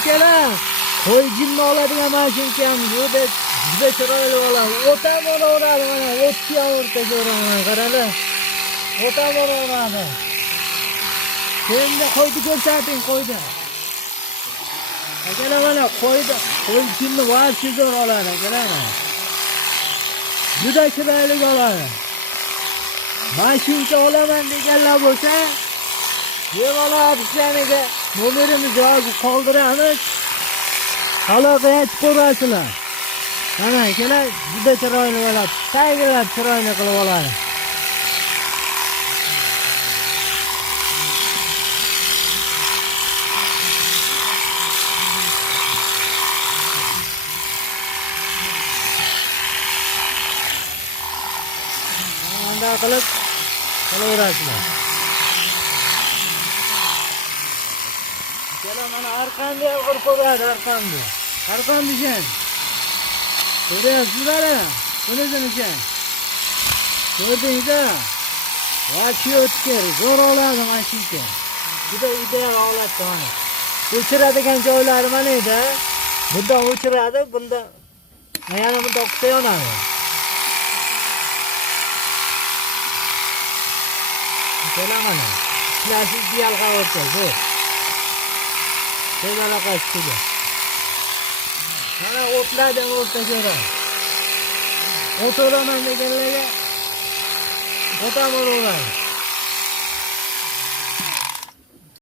akalar. Qo'y jinni oladigan mashinka ham juda chiroyli bo'ladi. O'tam o'radi mana, o'tga o'rtaga o'raman, qaranglar. O'tam o'radi. Endi qo'yni ko'rsating, qo'yni. Akalar mana qo'y jinni vaqti zo'r oladi, akalar. Juda chiroyli bo'ladi. Mashinka olaman deganlar bo'lsa, bemalol bizlarga nomerimizni yozib qoldiramiz. Aloqa ko'rasizlar. Mana akalar juda chiroyli bo'ladi. Tayyorlab chiroyli qilib oladi. Bunday qilib qilaverasizlar. Akalar mana arqonni ham qurib qo'yadi, arqonni. Arqonni jon. Ko'ryapsizlar? Bunisicha. Ko'rdingizmi? Vachi o'tkir, zo'r oladi mashinka. Juda ideal holatda mana. O'chiradigan joylari mana edi. Bunda o'chiradi, bunda yana bunda o'qsa yonadi. Akalar mana. Plastik ideal qavatda, zo'r. Tez aloqa chiqdi. Mana o'tlardan o'rtaga o'radi. O't o'raman deganlarga o'tam o'raveradi.